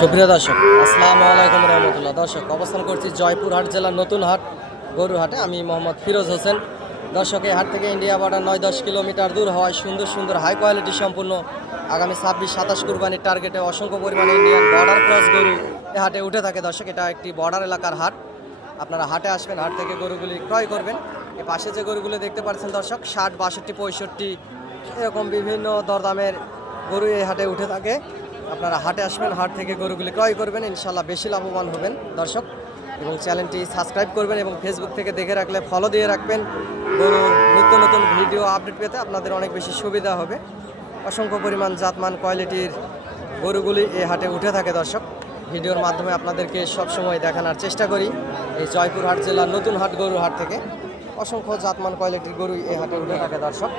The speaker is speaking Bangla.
সুপ্রিয় দর্শক, আসসালামু আলাইকুম রহমতুল্লাহ। দর্শক, অবস্থান করছি জয়পুরহাট জেলার নতুন হাট গরুর হাটে আমি মোহাম্মদ ফিরোজ হোসেন। দর্শক, এই হাট থেকে ইন্ডিয়া বর্ডার নয় দশ কিলোমিটার দূর হওয়ায় সুন্দর সুন্দর হাই কোয়ালিটি সম্পূর্ণ আগামী ছাব্বিশ সাতাশ কুরবানির টার্গেটে অসংখ্য পরিমাণে ইন্ডিয়ান বর্ডার ক্রস গরু এ হাটে উঠে থাকে। দর্শক, এটা একটি বর্ডার এলাকার হাট। আপনারা হাটে আসবেন, হাট থেকে গরুগুলি ক্রয় করবেন। এ পাশে যে গরুগুলো দেখতে পাচ্ছেন দর্শক, ষাট, বাষট্টি, পঁয়ষট্টি, এরকম বিভিন্ন দরদামের গরু এই হাটে উঠে থাকে। আপনারা হাটে আসবেন, হাট থেকে গরুগুলি ক্রয় করবেন ইনশাল্লাহ বেশি লাভবান হবেন দর্শক। এবং চ্যানেলটি সাবস্ক্রাইব করবেন এবং ফেসবুক থেকে দেখে রাখলে ফলো দিয়ে রাখবেন। গরুর নিত্য নতুন ভিডিও আপডেট পেতে আপনাদের অনেক বেশি সুবিধা হবে। অসংখ্য পরিমাণ জাতমান, কোয়ালিটির গরুগুলি এই হাটে উঠে থাকে দর্শক। ভিডিওর মাধ্যমে আপনাদেরকে সবসময় দেখানোর চেষ্টা করি। এই জয়পুরহাট জেলার নতুন হাট গরুর হাট থেকে। অসংখ্য জাতমান, কোয়ালিটির গরু এই হাটে উঠে থাকে দর্শক।